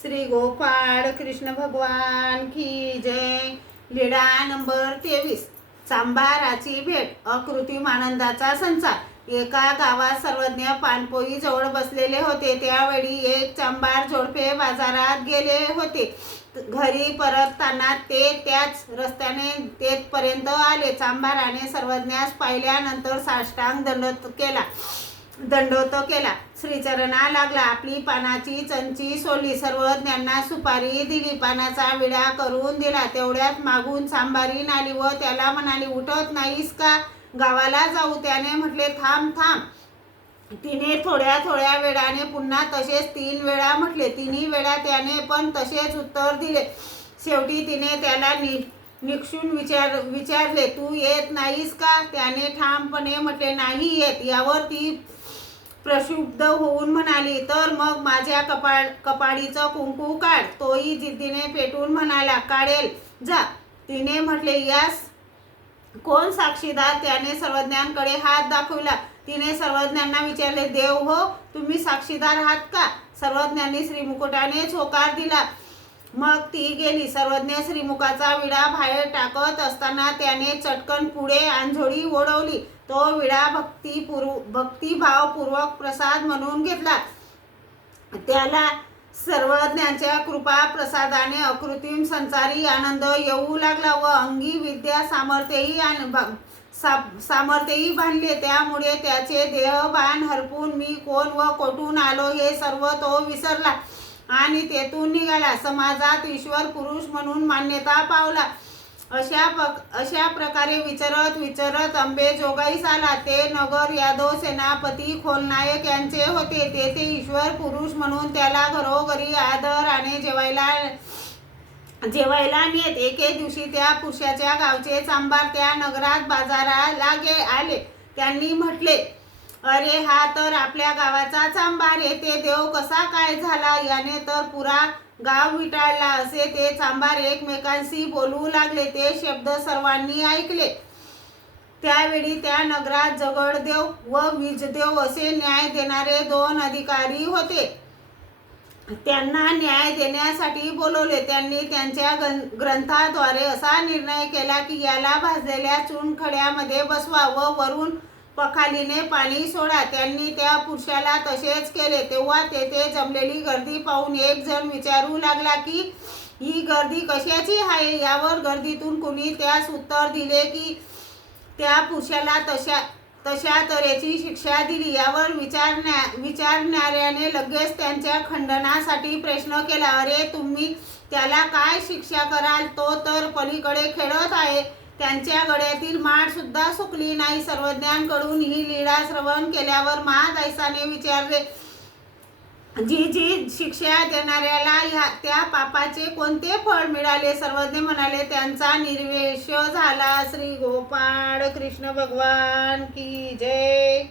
श्री गोपाळ कृष्ण भगवान की जय. लिडा नंबर तेवीस. चांभाराची भेट. अकृत्रिम आनंदाचा संचार एका गावात सर्वज्ञ पानपोई जवळ बसलेले होते. त्यावेळी एक चांबार जोडपे बाजारात गेले होते. घरी परतताना ते त्याच रस्त्याने तेथपर्यंत आले. चांभाराने सर्वज्ञास पाहिल्यानंतर साष्टांग दंड केला. दंडोत केला. श्रीचरणा लागला. आपली पानाची चंची सोली सर्व ज्ञांना सुपारी दिली. पानाचा विडा करून दिला. तेवढ्यात मागून सांबारी आली व त्याला म्हणाली उठत नाहीस का? गावाला जाऊ. त्याने म्हटले थांब थांब. तिने थोड्या थोड्या वेळाने पुन्हा तसेच तीन वेळा म्हटले. तिन्ही वेळा त्याने पण तसेच उत्तर दिले. शेवटी तिने त्याला नि निक्षून विचार विचारले तू येत नाहीस का? त्याने ठामपणे म्हटले नाही येत. यावर ती प्रक्षुब्ध होऊन म्हणाली तर मग माझ्या कपाळ कपाळीचं कुंकू काढ. तोही जिद्दीने पेटून म्हणाला काढेल जा. तिने म्हटले यास. कोण साक्षीदार? त्याने सर्वज्ञांकडे हात दाखवला. तिने सर्वज्ञांना विचारले देव हो तुम्ही साक्षीदार आहात का? सर्वज्ञांनी श्रीमुकुटाने होकार दिला. मग ती गेली. सर्वज्ञ श्रीमुखाचा विडा बाहेर टाकत असताना त्याने चटकन पुढे आंधोळी ओढवली. तो विडा भक्तीपूर्व भक्तिभावपूर्वक प्रसाद म्हणून घेतला. त्याला सर्वज्ञांच्या कृपा प्रसादाने अकृत्रिम संचारी आनंद येऊ लागला व अंगी विद्या सामर्थ्यही आन- भा- सा- सामर्थ्यही बांधले त्यामुळे त्याचे देहभान हरपून मी कोण व कोठून आलो हे सर्व तो विसरला आणि तेथून निघाला. समाजात ईश्वर पुरुष म्हणून मान्यता पावला. अशा पक अशा प्रकारे विचारत विचारत अंबेजोगाईस आला ते नगर यादव सेनापती खोलनायक यांचे होते. तेथे ईश्वर पुरुष म्हणून त्याला घरोघरी आदराने जेवायला जेवायला नेत. एके दिवशी त्या पुरुषाच्या गावचे चांबार त्या नगरात बाजाराला गे आले. त्यांनी म्हटले अरे हा तर आपल्या गावाचा चांबार येथे देव कसा काय झाला? याने तर पुरा गाव विटाळला असे ते चांभार एकमेकांशी बोलू लागले ते शब्द सर्वांनी ऐकले. त्यावेळी त्या नगरात जगडदेव व विजदेव असे न्याय देणारे दोन अधिकारी होते. त्यांना न्याय देण्यासाठी बोलवले. त्यांनी त्यांच्या ग्रंथाद्वारे असा निर्णय केला की याला भाजलेल्या चुनखड्यामध्ये बसवा व वरून पखालीने पाणी सोडा. त्यांनी त्या पुरुषाला तसेच केले. तेव्हा तेथे जमलेली गर्दी पाहून एक जण विचारू लागला की ही गर्दी कशाची आहे? यावर गर्दीतून कुणी त्यास उत्तर दिले की त्या पुरुषाला तशा तशा तऱ्हेची शिक्षा दिली. यावर विचारण्या विचारणाऱ्याने लगेच त्यांच्या खंडनासाठी प्रश्न केला. अरे तुम्ही त्याला काय शिक्षा कराल? तो तर पलीकडे खेळत आहे. त्यांच्या गळ्यातील माठ सुद्धा सुकली नाही. सर्वज्ञांकडून ही लीळा श्रवण केल्यावर महादायसाने विचारले जी जी शिक्षा देणाऱ्याला ह्या त्या पापाचे कोणते फळ मिळाले? सर्वज्ञ म्हणाले त्यांचा निर्वेश झाला. श्री गोपाळ कृष्ण भगवान की जय.